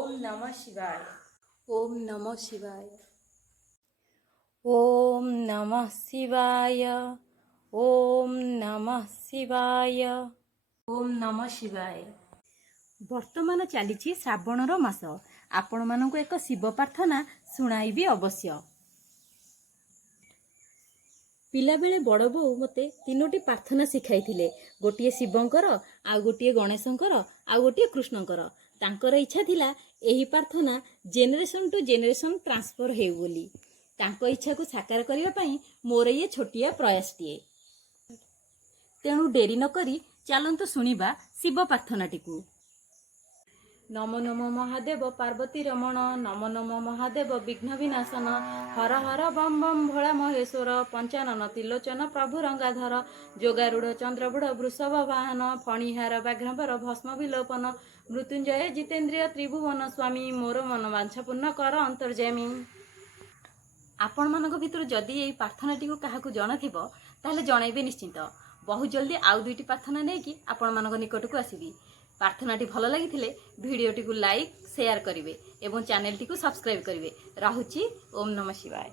ओम नमः शिवाय। ओम नमः शिवाय। ओम नमः शिवाय। ओम नमः शिवाय। ओम नमः शिवाय। वर्तमान चली श्रावणर मास। आपण मानक एक शिव प्रार्थना शुणाइबी अवश्य। पिला बेले बड़ बो मते तीनोटी प्रार्थना शिखाई थिले। गोटिए शिवंकर, आ गोटिए गणेशंकर, आ गोटिए कृष्णंकर। तांकर इच्छा थिला एही प्रार्थना जेनेरेशन टू जेनेरेशन ट्रांसफर हेउ बोली। तांको इच्छा को साकार करिया पई मोर ये छोटिया प्रयासटिए। तेणु डेरी न करी चलंतु सुनिबा शिव प्रार्थनाटिकु। नमो नमो महादेव पार्वती रमण, नमो नमो महादेव विघ्न विनाशन, हर हर बम बम भोला महेश्वर, पंचानन त्रिलोचन प्रभु रंगाधर, जोगारूढ़ चंद्रबूढ़ वृषभ वाहन, फणिहार व्याघ्रवर भस्म विलोपन, मृत्युंजय जितेन्द्रिय त्रिभुवन स्वामी, मोर मन वांछा पूर्ण कर अंतर्जामी। आपण मानक भितर जदि यही प्रार्थनाटी को काहाकू जण थिबो ताहले जणाइबे निश्चिंत। बहुत जल्दी आउ दुईटी प्रार्थना नेकी आपण मानक निकट को आसीबी। प्रार्थनाटी भल लगी भिडियोटी को लाइक शेयर करेंगे और चैनल टी को सब्सक्राइब करेंगे। रहुची ओम नमः शिवाय।